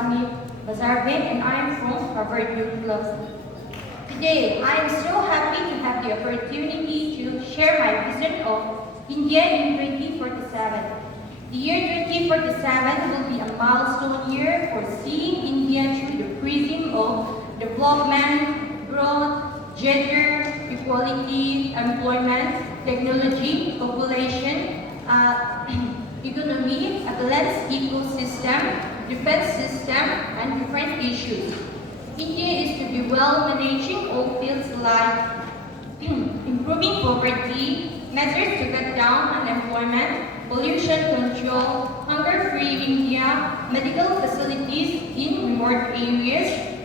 Sami Bazarbe, and I am from Harvard Youth Club. Today, I am so happy to have the opportunity to share my vision of India in 2047. The year 2047 will be a milestone year for seeing India through the prism of development, growth, gender, equality, employment, technology, population, economy, a balanced ecosystem, defense system, and different issues. India is to be well managing all fields like improving poverty, measures to cut down unemployment, pollution control, hunger-free India, medical facilities in remote areas,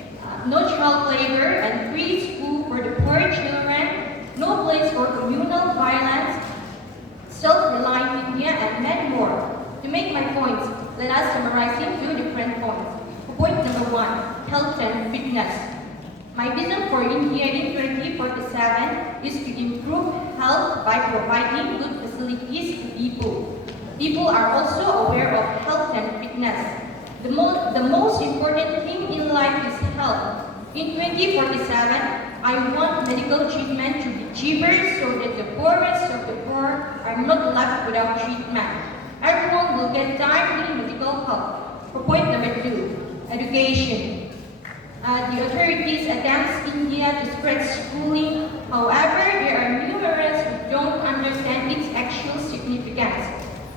no child labor and free school for the poor children, no place for communal violence, self-reliant India, and many more. To make my points, let us summarize into different points. Point number 1, health and fitness. My vision for India in 2047 is to improve health by providing good facilities to people. People are also aware of health and fitness. The most important thing in life is health. In 2047, I want medical treatment to be cheaper so that the poorest of the poor are not left without treatment. Everyone will get timely medical help. For point number 2, education. The authorities attempt India to spread schooling. However, there are numerous who don't understand its actual significance.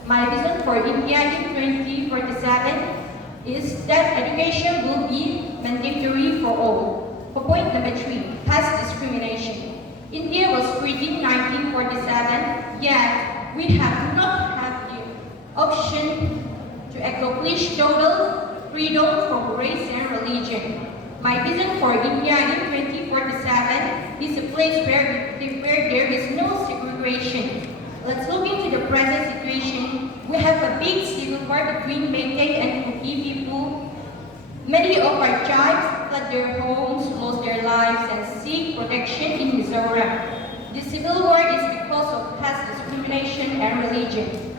My vision for India in 2047 is that education will be mandatory for all. For point number 3, past discrimination. India was created in 1947, yet we have not had the option to accomplish total freedom from race and religion. My vision for India in 2047 is a place where there is no segregation. Let's look into the present situation. We have a big civil war between Meitei and Kuki people. Many of our tribes fled their homes, lost their lives, and seek protection in Mizoram. The civil war is because of past discrimination and religion.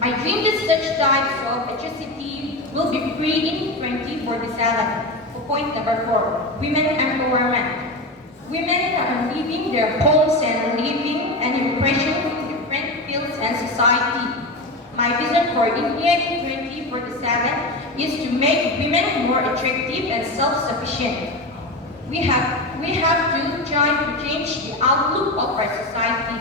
I dream that such types of atrocity will be free in 2047. For point number 4, women empowerment. Women are leaving their homes and living an impression in different fields and society. My vision for India in 2047 is to make women more attractive and self-sufficient. We have to try to change the outlook of our society.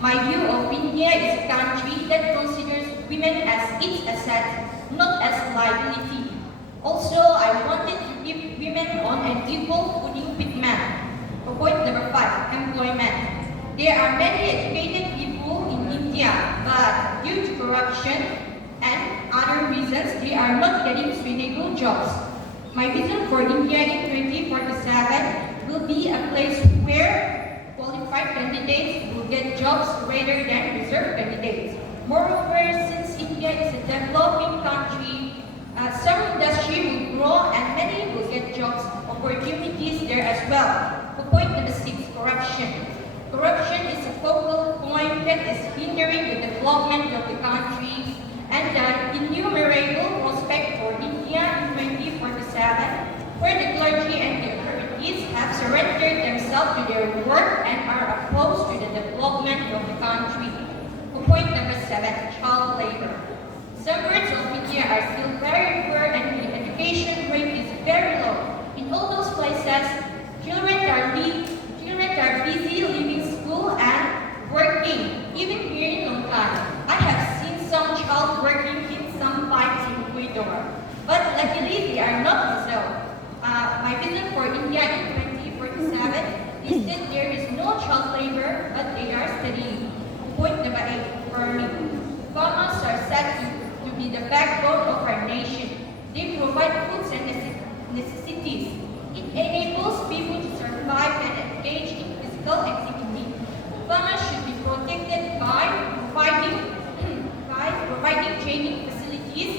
My view of India is a country that considers women as its asset, not as liability. Also, I wanted to keep women on an equal footing with men. For point number 5, employment. There are many educated people in India, but due to corruption and other reasons, they are not getting suitable jobs. My vision for India in 2047 will be a place where qualified candidates will get jobs rather than reserved candidates. Moreover, since India is a developing country, some industry will grow and many will get jobs opportunities there as well. For point number 6, corruption. Corruption is a focal point that is hindering the development of the country, and the innumerable prospect for India in 2047, where the clergy and the authorities have surrendered themselves to their work and are opposed to the development of the country. For point number 7, child labor. Some parts of India are still very poor and the education rate is very low. In all those places, children are busy leaving school and working, even here in Longkan. I have seen some child working in some pipes in Ecuador, but luckily they are not so. My vision for India in 2047 is that there is no child labor, but they are studying. Point number 8, farming. Farmers are said to be the backbone of our nation. They provide foods and necessities. It enables people to survive and engage in physical activity. Farmers should be protected by providing training facilities,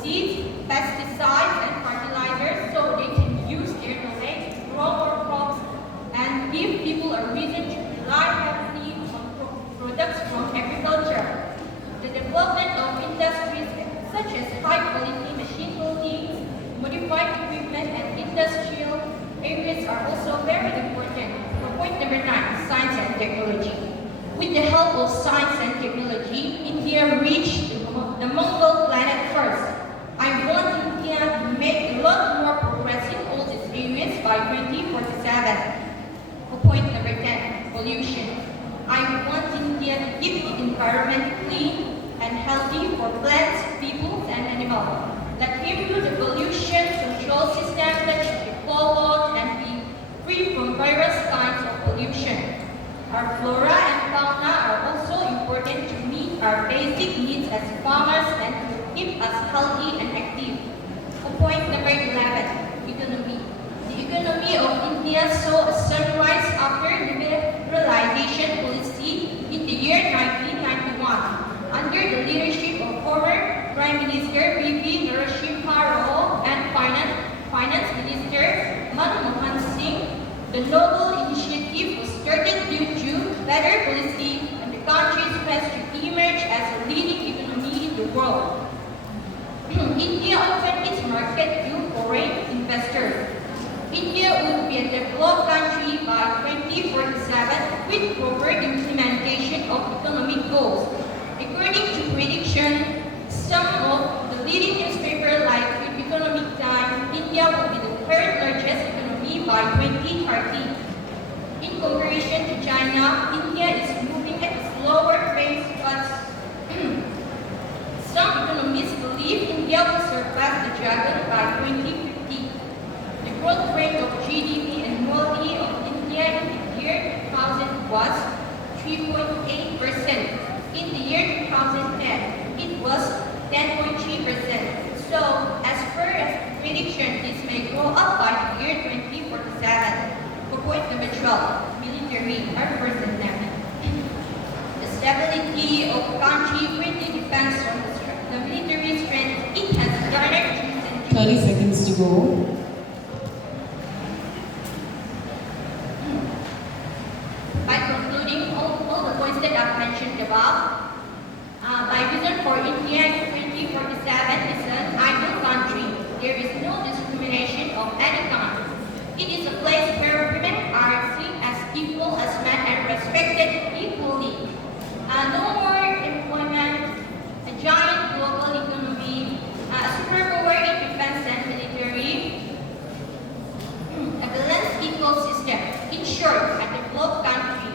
seeds, pesticides, and fertilizers so they can use their knowledge to grow more crops and give people a reason to rely heavily on products from agriculture. The development of industries such as high-quality machines science and technology, India reached the Mongol planet first. I want India to make a lot more progress in all these areas by 2047. Point number 10, pollution. I want India to keep the environment clean and healthy for plants, people, and animals. That give you the pollution control system that should be followed and be free from various kinds of pollution. Our flora and fauna are also important to meet our basic needs as farmers and to keep us healthy and active. Point number 11, economy. The economy of India saw a sunrise after liberalization policy in the year 1991 under the leadership of former Prime Minister V.V. Narasimha Rao and Finance Minister Manmohan Singh. The noble initiative was started due to better policy and the country's quest to emerge as a leading economy in the world. India opened its market to foreign investors. India would be a developed country by 2047 with proper implementation of economic goals. According to prediction, some of the leading newspapers like Economic Times, India will be the third largest economy by 2030. In comparison to China, India is moving at a slower pace, but some economists believe India will surpass the dragon by 2050. The growth rate of GDP annually of India in the year 2000 was 3.8%. In the year 2010, it was 10.3%. So, as per prediction, this may grow up by the year 2047. For point number 12, military, Air Force and Navy. The stability of a country greatly depends on the military strength it has garnered recently. 30 seconds to go. By concluding all the points that I've mentioned above, my vision for India in 2047 is an ideal country. There is no discrimination of any kind. It is a place where women are seen as equal as men and respected equally. No more employment, a giant global economy, a superpower in defense and military, a balanced ecosystem. In short, a developed country.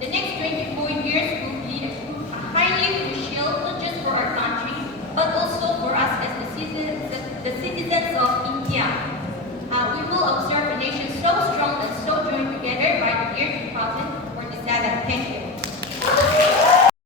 The next 24 years will be highly crucial not just for our country, but also for us as the citizens of India.